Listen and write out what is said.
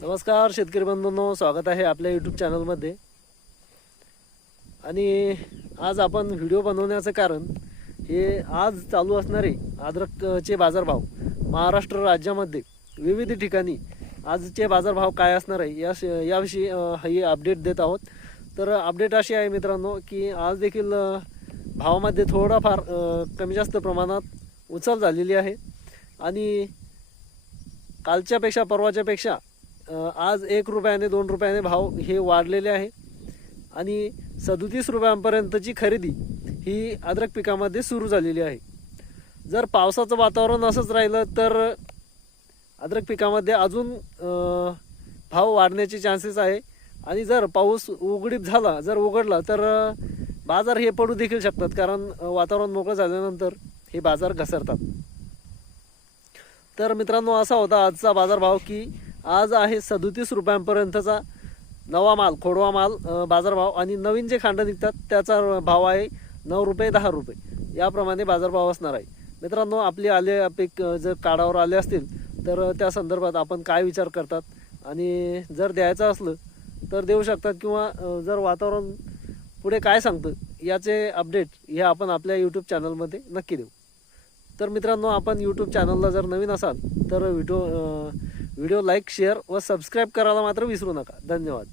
नमस्कार शेतकरी बंधूंनो, स्वागत आहे आपल्या यूट्यूब चॅनलमध्ये। आणि आज आपण व्हिडिओ बनवण्याचं कारण हे आज चालू असणारे अद्रकचे बाजारभाव महाराष्ट्र राज्यामध्ये विविध ठिकाणी आजचे बाजारभाव काय असणार आहे याविषयी ही अपडेट देत आहोत। तर अपडेट अशी आहे मित्रांनो की आज देखील भावामध्ये थोडाफार कमी जास्त प्रमाणात उचल झालेली आहे आणि कालच्यापेक्षा परवाच्यापेक्षा आज 1 रुपयाने 2 रुपयाने भाव हे वाढलेले आहे आणि 37 रुपयांपर्यंतची खरेदी ही अद्रक पिकामध्ये सुरू झालेली आहे। जर पावसाचं वातावरण असंच राहिलं तर अद्रक पिकामध्ये अजून भाव वाढण्याचे चान्सेस आहे आणि जर पाऊस उघडला तर बाजार हे पडू देखील शकतात, कारण वातावरण मोकळं झाल्यानंतर हे बाजार घसरतात। तर मित्रांनो, असा होता आजचा बाजारभाव की आज आहे 37 रुपयांपर्यंतचा नवा माल, खोडवा माल बाजारभाव आणि नवीन जे खांड निघतात त्याचा भाव आहे 9 रुपये 10 रुपये याप्रमाणे बाजारभाव असणार आहे। मित्रांनो, आपले आले पीक जर काढावर आले असतील तर त्या संदर्भात आपण काय विचार करतात आणि जर द्यायचं असलं तर देऊ शकतात किंवा जर वातावरण पुढे काय सांगतं याचे अपडेट हे आपण आपल्या यूट्यूब चॅनलमध्ये नक्की देऊ। तर मित्रांनो, आपण यूट्यूब चॅनलला जर नवीन असाल तर व्हिडिओ लाईक, शेअर व सबस्क्राईब करायला मात्र विसरू नका। धन्यवाद।